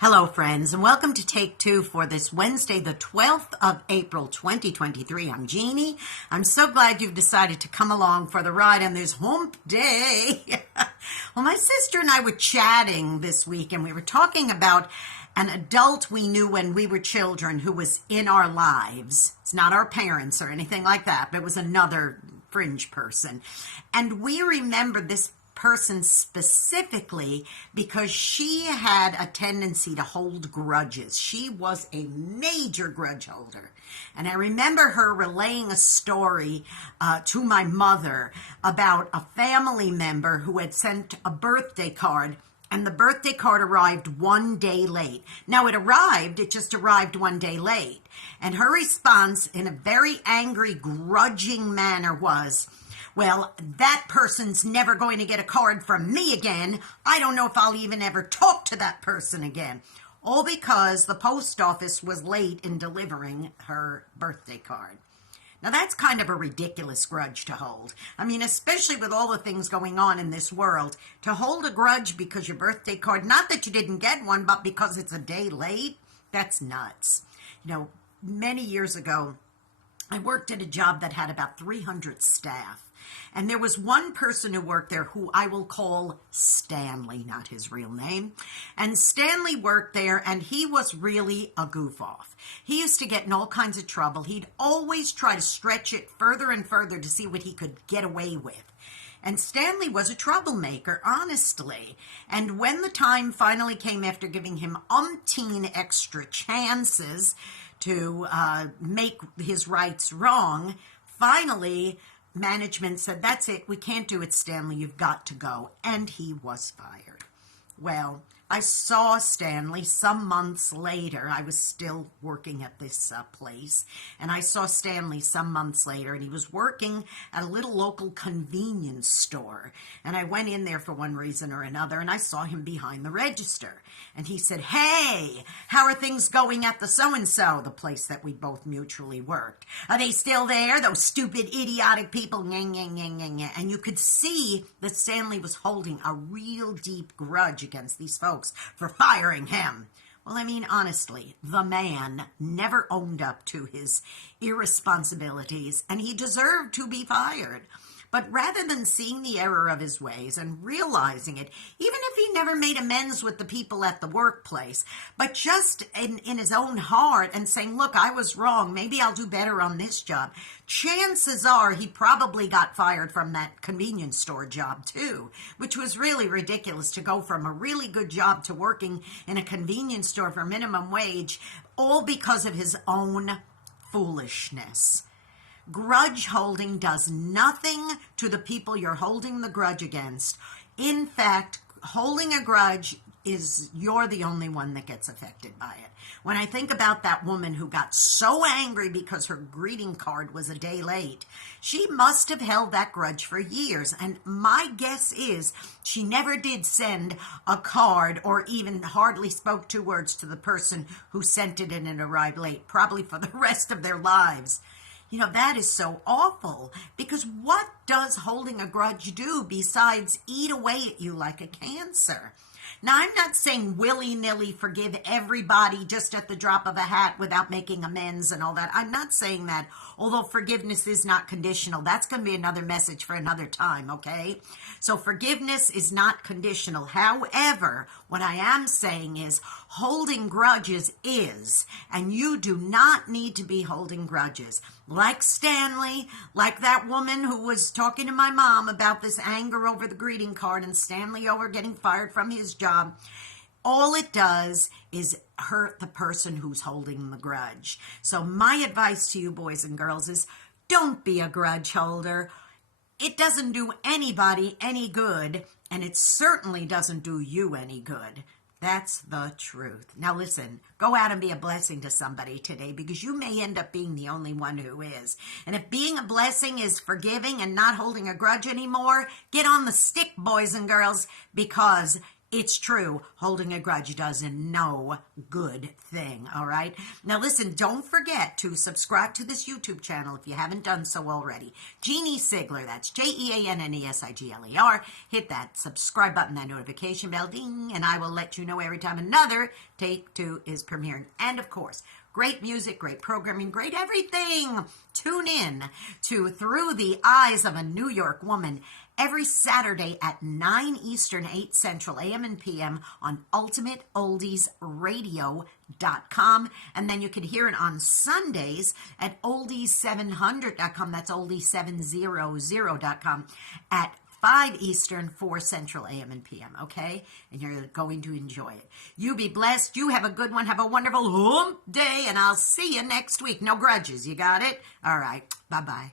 Hello, friends, and welcome to Take Two for this Wednesday, the 12th of April, 2023. I'm Jeannie. I'm so glad you've decided to come along for the ride on this hump day. Well, my sister and I were chatting this week, and we were talking about an adult we knew when we were children who was in our lives. It's not our parents or anything like that, but it was another fringe person. And we remember this person specifically because she had a tendency to hold grudges. She was a major grudge holder. And I remember her relaying a story to my mother about a family member who had sent a birthday card, and the birthday card arrived one day late. Now it just arrived one day late. And her response in a very angry, grudging manner was, "Well, that person's never going to get a card from me again. I don't know if I'll even ever talk to that person again." All because the post office was late in delivering her birthday card. Now, that's kind of a ridiculous grudge to hold. I mean, especially with all the things going on in this world, to hold a grudge because your birthday card, not that you didn't get one, but because it's a day late, that's nuts. Many years ago, I worked at a job that had about 300 staff. And there was one person who worked there who I will call Stanley, not his real name. And Stanley worked there, and he was really a goof-off. He used to get in all kinds of trouble. He'd always try to stretch it further and further to see what he could get away with. And Stanley was a troublemaker, honestly. And when the time finally came, after giving him umpteen extra chances to make his rights wrong, finally management said, "That's it, we can't do it, Stanley, you've got to go." And he was fired. Well, I saw Stanley some months later. I was still working at this place, and I saw Stanley some months later, and he was working at a little local convenience store. And I went in there for one reason or another, and I saw him behind the register. And he said, "Hey, how are things going at the so-and-so," the place that we both mutually worked? "Are they still there, those stupid, idiotic people?" And you could see that Stanley was holding a real deep grudge against these folks for firing him. Well, I mean, honestly, the man never owned up to his irresponsibilities, and he deserved to be fired. But rather than seeing the error of his ways and realizing it, even if he never made amends with the people at the workplace, but just in his own heart and saying, "Look, I was wrong, maybe I'll do better on this job," chances are he probably got fired from that convenience store job too, which was really ridiculous to go from a really good job to working in a convenience store for minimum wage, all because of his own foolishness. Grudge holding does nothing to the people you're holding the grudge against. In fact, holding a grudge is you're the only one that gets affected by it. When I think about that woman who got so angry because her greeting card was a day late, she must have held that grudge for years. And my guess is she never did send a card or even hardly spoke 2 words to the person who sent it and it arrived late, probably for the rest of their lives. That is so awful, because what does holding a grudge do besides eat away at you like a cancer? Now, I'm not saying willy-nilly forgive everybody just at the drop of a hat without making amends and all that. I'm not saying that, although forgiveness is not conditional. That's going to be another message for another time, okay? So forgiveness is not conditional. However, what I am saying is holding grudges is, and you do not need to be holding grudges. Like Stanley, like that woman who was talking to my mom about this anger over the greeting card and Stanley over getting fired from his job. All it does is hurt the person who's holding the grudge. So my advice to you, boys and girls, is don't be a grudge holder. It doesn't do anybody any good, and it certainly doesn't do you any good. That's the truth. Now listen, go out and be a blessing to somebody today, because you may end up being the only one who is. And if being a blessing is forgiving and not holding a grudge anymore, get on the stick, boys and girls, because It's true. Holding a grudge does no good thing, all right? Now, listen, don't forget to subscribe to this YouTube channel if you haven't done so already. Jeanne Sigler, that's JeanneSigler. Hit that subscribe button, that notification bell, ding, and I will let you know every time another Take Two is premiering. And, of course, great music, great programming, great everything. Tune in to Through the Eyes of a New York Woman every Saturday at 9 Eastern, 8 Central, AM and PM on ultimateoldiesradio.com. And then you can hear it on Sundays at oldies700.com. That's oldies700.com at 5 Eastern, 4 Central, AM and PM, okay? And you're going to enjoy it. You be blessed. You have a good one. Have a wonderful hump day, and I'll see you next week. No grudges. You got it? All right. Bye-bye.